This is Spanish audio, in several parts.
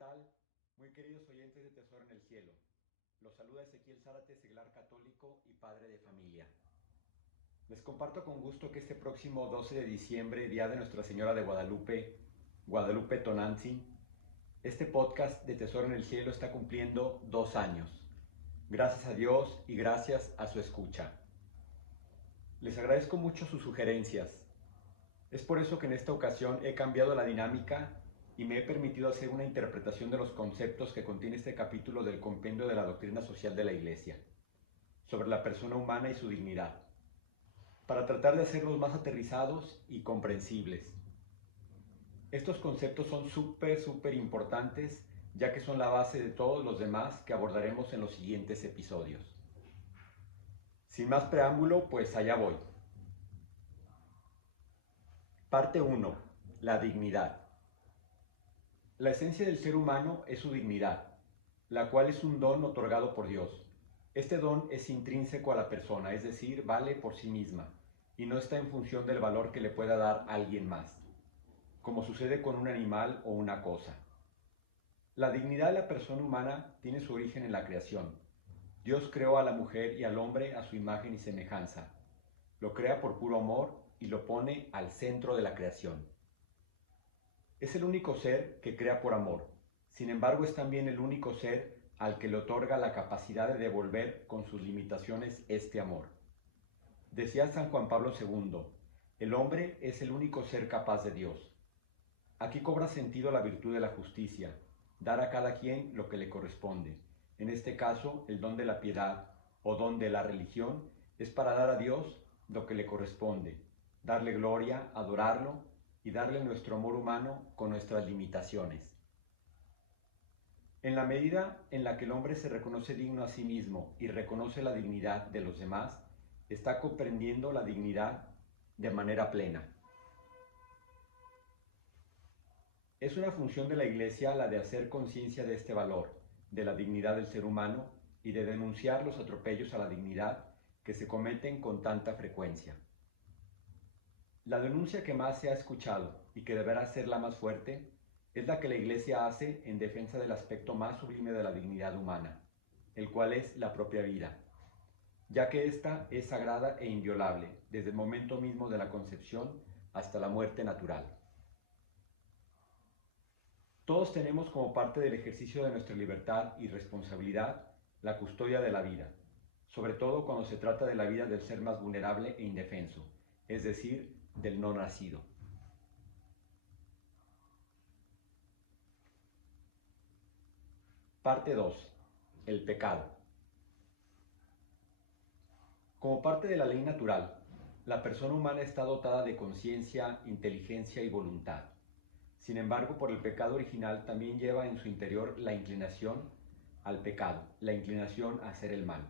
tal? Muy queridos oyentes de Tesoro en el Cielo. Los saluda Ezequiel Zárate, seglar católico y padre de familia. Les comparto con gusto que este próximo 12 de diciembre, día de Nuestra Señora de Guadalupe, Guadalupe Tonantzin, este podcast de Tesoro en el Cielo está cumpliendo 2 años. Gracias a Dios y gracias a su escucha. Les agradezco mucho sus sugerencias. Es por eso que en esta ocasión he cambiado la dinámica y me he permitido hacer una interpretación de los conceptos que contiene este capítulo del Compendio de la Doctrina Social de la Iglesia, sobre la persona humana y su dignidad, para tratar de hacerlos más aterrizados y comprensibles. Estos conceptos son súper importantes, ya que son la base de todos los demás que abordaremos en los siguientes episodios. Sin más preámbulo, pues allá voy. Parte 1. La dignidad. La esencia del ser humano es su dignidad, la cual es un don otorgado por Dios. Este don es intrínseco a la persona, es decir, vale por sí misma, y no está en función del valor que le pueda dar alguien más, como sucede con un animal o una cosa. La dignidad de la persona humana tiene su origen en la creación. Dios creó a la mujer y al hombre a su imagen y semejanza. Lo crea por puro amor y lo pone al centro de la creación. Es el único ser que crea por amor. Sin embargo, es también el único ser al que le otorga la capacidad de devolver con sus limitaciones este amor. Decía San Juan Pablo II, el hombre es el único ser capaz de Dios. Aquí cobra sentido la virtud de la justicia, dar a cada quien lo que le corresponde. En este caso, el don de la piedad o don de la religión es para dar a Dios lo que le corresponde, darle gloria, adorarlo y darle nuestro amor humano con nuestras limitaciones. En la medida en la que el hombre se reconoce digno a sí mismo y reconoce la dignidad de los demás, está comprendiendo la dignidad de manera plena. Es una función de la Iglesia la de hacer conciencia de este valor, de la dignidad del ser humano y de denunciar los atropellos a la dignidad que se cometen con tanta frecuencia. La denuncia que más se ha escuchado y que deberá ser la más fuerte es la que la Iglesia hace en defensa del aspecto más sublime de la dignidad humana, el cual es la propia vida, ya que ésta es sagrada e inviolable desde el momento mismo de la concepción hasta la muerte natural. Todos tenemos como parte del ejercicio de nuestra libertad y responsabilidad la custodia de la vida, sobre todo cuando se trata de la vida del ser más vulnerable e indefenso, es decir, del no nacido. Parte 2. El pecado. Como parte de la ley natural, la persona humana está dotada de conciencia, inteligencia y voluntad. Sin embargo, por el pecado original también lleva en su interior la inclinación al pecado, la inclinación a hacer el mal.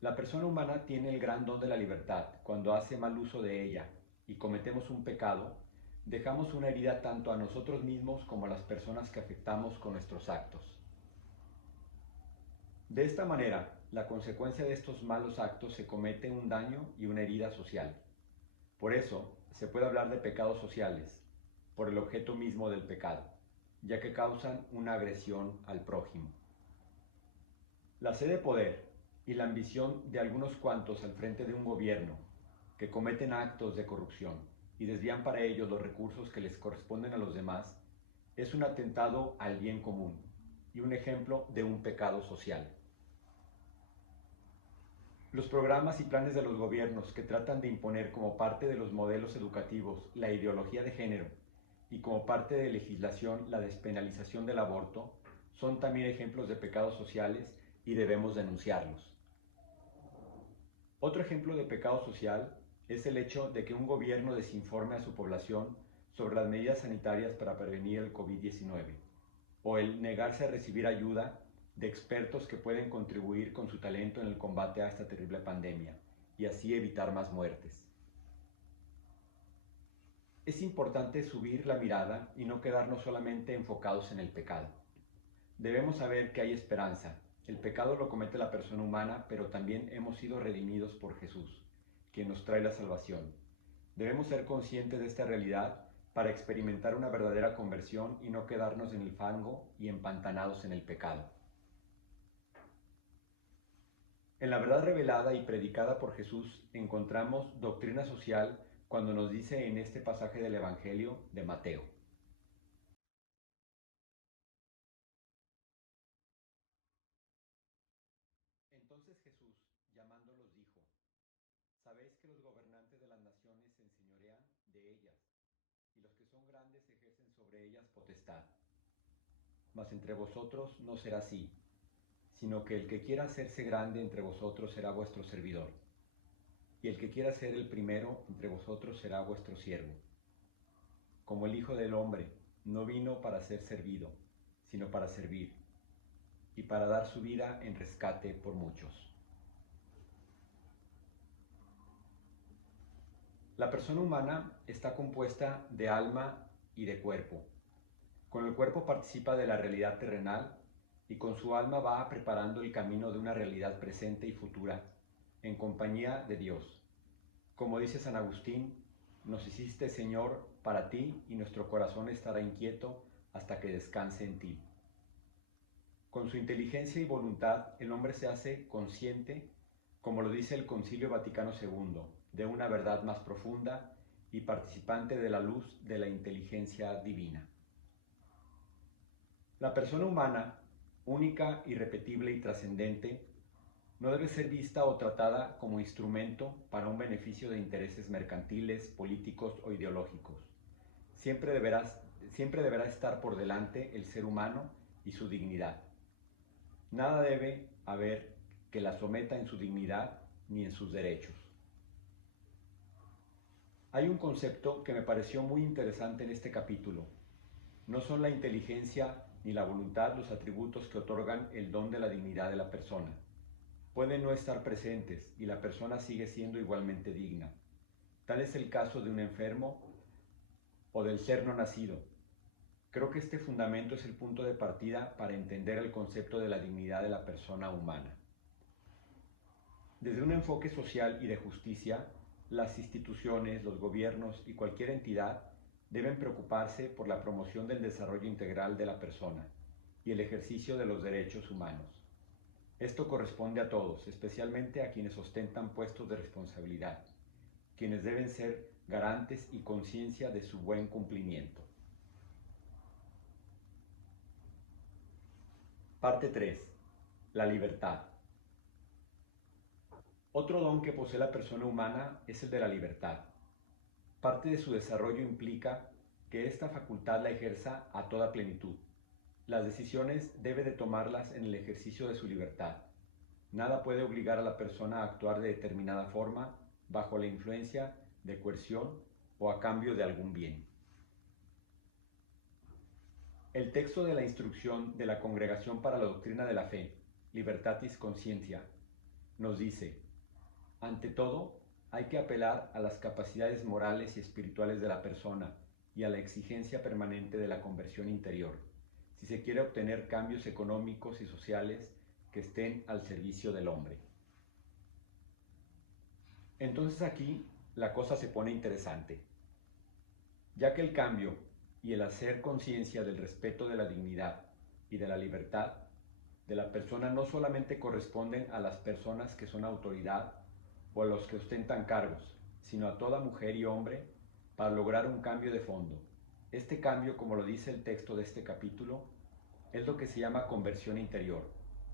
La persona humana tiene el gran don de la libertad. Cuando hace mal uso de ella y cometemos un pecado, dejamos una herida tanto a nosotros mismos como a las personas que afectamos con nuestros actos. De esta manera, la consecuencia de estos malos actos se comete un daño y una herida social. Por eso, se puede hablar de pecados sociales, por el objeto mismo del pecado, ya que causan una agresión al prójimo. La sed de poder y la ambición de algunos cuantos al frente de un gobierno que cometen actos de corrupción y desvían para ello los recursos que les corresponden a los demás es un atentado al bien común y un ejemplo de un pecado social. Los programas y planes de los gobiernos que tratan de imponer como parte de los modelos educativos la ideología de género y como parte de legislación la despenalización del aborto son también ejemplos de pecados sociales y debemos denunciarlos. Otro ejemplo de pecado social es el hecho de que un gobierno desinforme a su población sobre las medidas sanitarias para prevenir el COVID-19 o el negarse a recibir ayuda de expertos que pueden contribuir con su talento en el combate a esta terrible pandemia y así evitar más muertes. Es importante subir la mirada y no quedarnos solamente enfocados en el pecado. Debemos saber que hay esperanza. El pecado lo comete la persona humana, pero también hemos sido redimidos por Jesús, quien nos trae la salvación. Debemos ser conscientes de esta realidad para experimentar una verdadera conversión y no quedarnos en el fango y empantanados en el pecado. En la verdad revelada y predicada por Jesús encontramos doctrina social cuando nos dice en este pasaje del Evangelio de Mateo: entonces Jesús, llamándolos, dijo: sabéis que los gobernantes de las naciones se enseñorean de ellas, y los que son grandes ejercen sobre ellas potestad. Mas entre vosotros no será así, sino que el que quiera hacerse grande entre vosotros será vuestro servidor, y el que quiera ser el primero entre vosotros será vuestro siervo. Como el Hijo del Hombre no vino para ser servido, sino para servir, y para dar su vida en rescate por muchos. La persona humana está compuesta de alma y de cuerpo. Con el cuerpo participa de la realidad terrenal y con su alma va preparando el camino de una realidad presente y futura en compañía de Dios. Como dice San Agustín, nos hiciste, Señor, para ti, y nuestro corazón estará inquieto hasta que descanse en ti. Con su inteligencia y voluntad, el hombre se hace consciente, como lo dice el Concilio Vaticano II, de una verdad más profunda y participante de la luz de la inteligencia divina. La persona humana, única, irrepetible y trascendente, no debe ser vista o tratada como instrumento para un beneficio de intereses mercantiles, políticos o ideológicos. Siempre deberá estar por delante el ser humano y su dignidad. Nada debe haber que la someta en su dignidad ni en sus derechos. Hay un concepto que me pareció muy interesante en este capítulo. No son la inteligencia ni la voluntad los atributos que otorgan el don de la dignidad de la persona. Pueden no estar presentes y la persona sigue siendo igualmente digna. Tal es el caso de un enfermo o del ser no nacido. Creo que este fundamento es el punto de partida para entender el concepto de la dignidad de la persona humana. Desde un enfoque social y de justicia, las instituciones, los gobiernos y cualquier entidad deben preocuparse por la promoción del desarrollo integral de la persona y el ejercicio de los derechos humanos. Esto corresponde a todos, especialmente a quienes ostentan puestos de responsabilidad, quienes deben ser garantes y conciencia de su buen cumplimiento. Parte 3. La libertad. Otro don que posee la persona humana es el de la libertad. Parte de su desarrollo implica que esta facultad la ejerza a toda plenitud. Las decisiones debe de tomarlas en el ejercicio de su libertad. Nada puede obligar a la persona a actuar de determinada forma bajo la influencia de coerción o a cambio de algún bien. El texto de la instrucción de la Congregación para la Doctrina de la Fe, Libertatis Conscientia, nos dice: ante todo, hay que apelar a las capacidades morales y espirituales de la persona y a la exigencia permanente de la conversión interior, si se quiere obtener cambios económicos y sociales que estén al servicio del hombre. Entonces aquí la cosa se pone interesante, ya que el cambio y el hacer conciencia del respeto de la dignidad y de la libertad de la persona no solamente corresponden a las personas que son autoridad o a los que ostentan cargos, sino a toda mujer y hombre para lograr un cambio de fondo. Este cambio, como lo dice el texto de este capítulo, es lo que se llama conversión interior,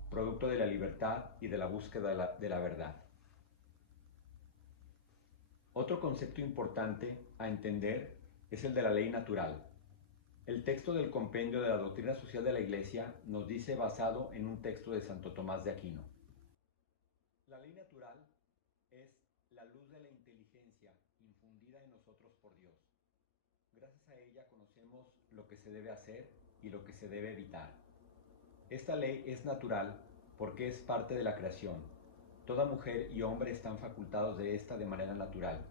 producto de la libertad y de la búsqueda de la verdad. Otro concepto importante a entender es el de la ley natural. El texto del compendio de la doctrina social de la Iglesia nos dice, basado en un texto de Santo Tomás de Aquino: la ley natural es la luz de la inteligencia infundida en nosotros por Dios. Gracias a ella conocemos lo que se debe hacer y lo que se debe evitar. Esta ley es natural porque es parte de la creación. Toda mujer y hombre están facultados de esta de manera natural.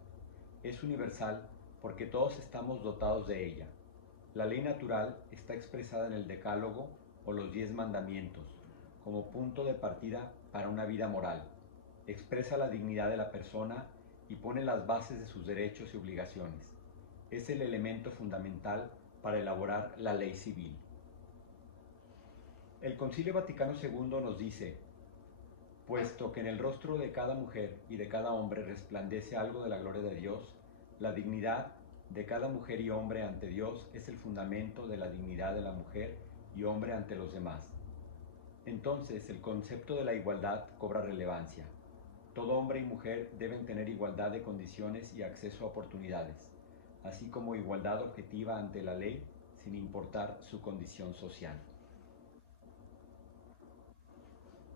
Es universal porque todos estamos dotados de ella. La ley natural está expresada en el Decálogo o los 10 mandamientos, como punto de partida para una vida moral. Expresa la dignidad de la persona y pone las bases de sus derechos y obligaciones. es el elemento fundamental para elaborar la ley civil. El Concilio Vaticano II nos dice: puesto que en el rostro de cada mujer y de cada hombre resplandece algo de la gloria de Dios, la dignidad de cada mujer y hombre ante Dios es el fundamento de la dignidad de la mujer y hombre ante los demás. Entonces, el concepto de la igualdad cobra relevancia. Todo hombre y mujer deben tener igualdad de condiciones y acceso a oportunidades, así como igualdad objetiva ante la ley, sin importar su condición social.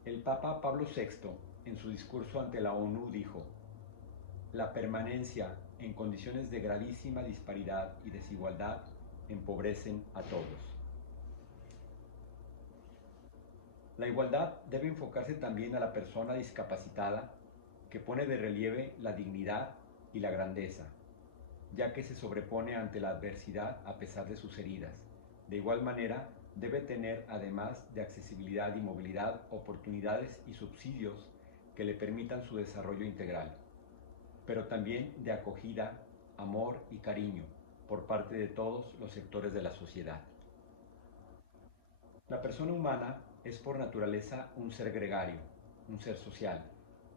El Papa Pablo VI, en su discurso ante la ONU, dijo: la permanencia en condiciones de gravísima disparidad y desigualdad empobrecen a todos. La igualdad debe enfocarse también a la persona discapacitada, que pone de relieve la dignidad y la grandeza, ya que se sobrepone ante la adversidad a pesar de sus heridas. De igual manera, debe tener, además de accesibilidad y movilidad, oportunidades y subsidios que le permitan su desarrollo integral, pero también de acogida, amor y cariño por parte de todos los sectores de la sociedad. La persona humana es por naturaleza un ser gregario, un ser social,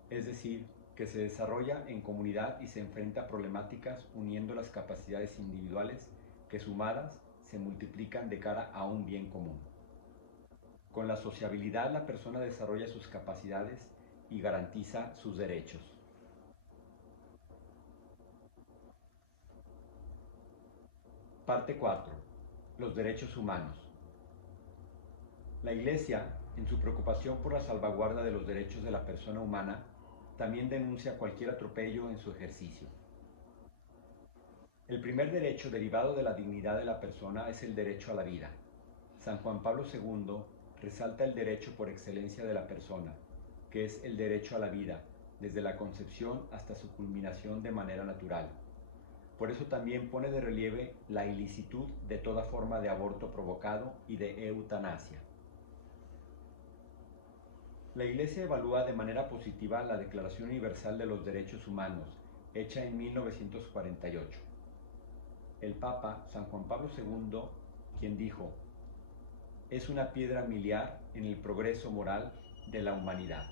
es decir, que se desarrolla en comunidad y se enfrenta a problemáticas uniendo las capacidades individuales que, sumadas, se multiplican de cara a un bien común. Con la sociabilidad, la persona desarrolla sus capacidades y garantiza sus derechos. Parte 4. Los derechos humanos. La Iglesia, en su preocupación por la salvaguarda de los derechos de la persona humana, también denuncia cualquier atropello en su ejercicio. El primer derecho derivado de la dignidad de la persona es el derecho a la vida. San Juan Pablo II resalta el derecho por excelencia de la persona, que es el derecho a la vida, desde la concepción hasta su culminación de manera natural. Por eso también pone de relieve la ilicitud de toda forma de aborto provocado y de eutanasia. La Iglesia evalúa de manera positiva la Declaración Universal de los Derechos Humanos, hecha en 1948. El Papa, San Juan Pablo II, quien dijo: es una piedra miliar en el progreso moral de la humanidad.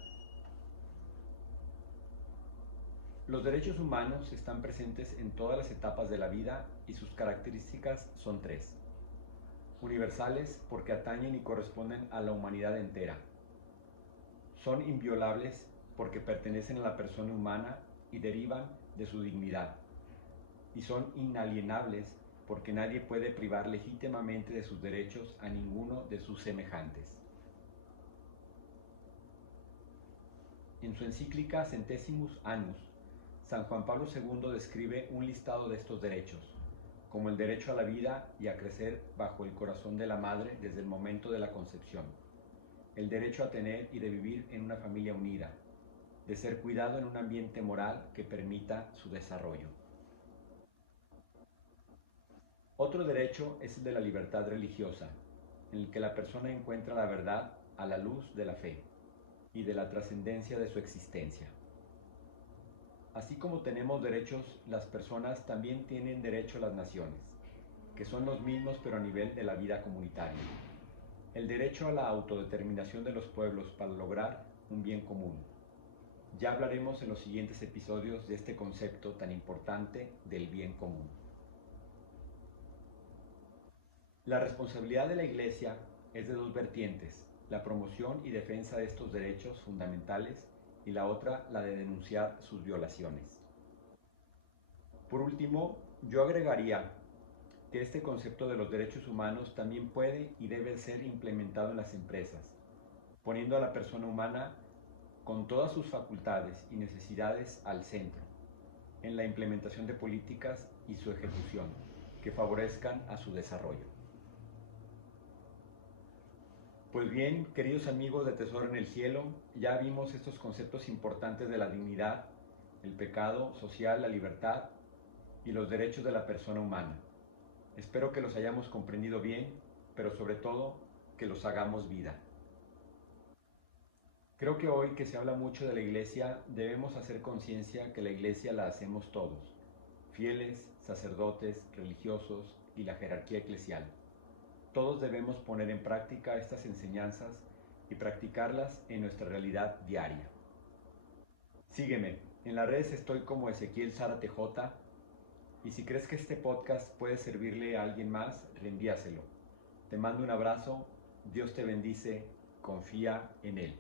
Los derechos humanos están presentes en todas las etapas de la vida y sus características son tres. Universales porque atañen y corresponden a la humanidad entera. Son inviolables porque pertenecen a la persona humana y derivan de su dignidad. Y son inalienables porque nadie puede privar legítimamente de sus derechos a ninguno de sus semejantes. En su encíclica Centesimus Annus, San Juan Pablo II describe un listado de estos derechos, como el derecho a la vida y a crecer bajo el corazón de la madre desde el momento de la concepción, el derecho a tener y de vivir en una familia unida, de ser cuidado en un ambiente moral que permita su desarrollo. Otro derecho es el de la libertad religiosa, en el que la persona encuentra la verdad a la luz de la fe y de la trascendencia de su existencia. Así como tenemos derechos, las personas también tienen derecho a las naciones, que son los mismos pero a nivel de la vida comunitaria. El derecho a la autodeterminación de los pueblos para lograr un bien común. Ya hablaremos en los siguientes episodios de este concepto tan importante del bien común. La responsabilidad de la Iglesia es de dos vertientes: la promoción y defensa de estos derechos fundamentales y la otra, la de denunciar sus violaciones. Por último, yo agregaría que este concepto de los derechos humanos también puede y debe ser implementado en las empresas, poniendo a la persona humana con todas sus facultades y necesidades al centro, en la implementación de políticas y su ejecución, que favorezcan a su desarrollo. Pues bien, queridos amigos de Tesoro en el Cielo, ya vimos estos conceptos importantes de la dignidad, el pecado social, la libertad y los derechos de la persona humana. Espero que los hayamos comprendido bien, pero sobre todo que los hagamos vida. Creo que hoy que se habla mucho de la Iglesia, debemos hacer conciencia que la Iglesia la hacemos todos, fieles, sacerdotes, religiosos y la jerarquía eclesial. Todos debemos poner en práctica estas enseñanzas y practicarlas en nuestra realidad diaria. Sígueme, en las redes estoy como Ezequiel Zárate J, y si crees que este podcast puede servirle a alguien más, reenvíaselo. Te mando un abrazo, Dios te bendice, confía en Él.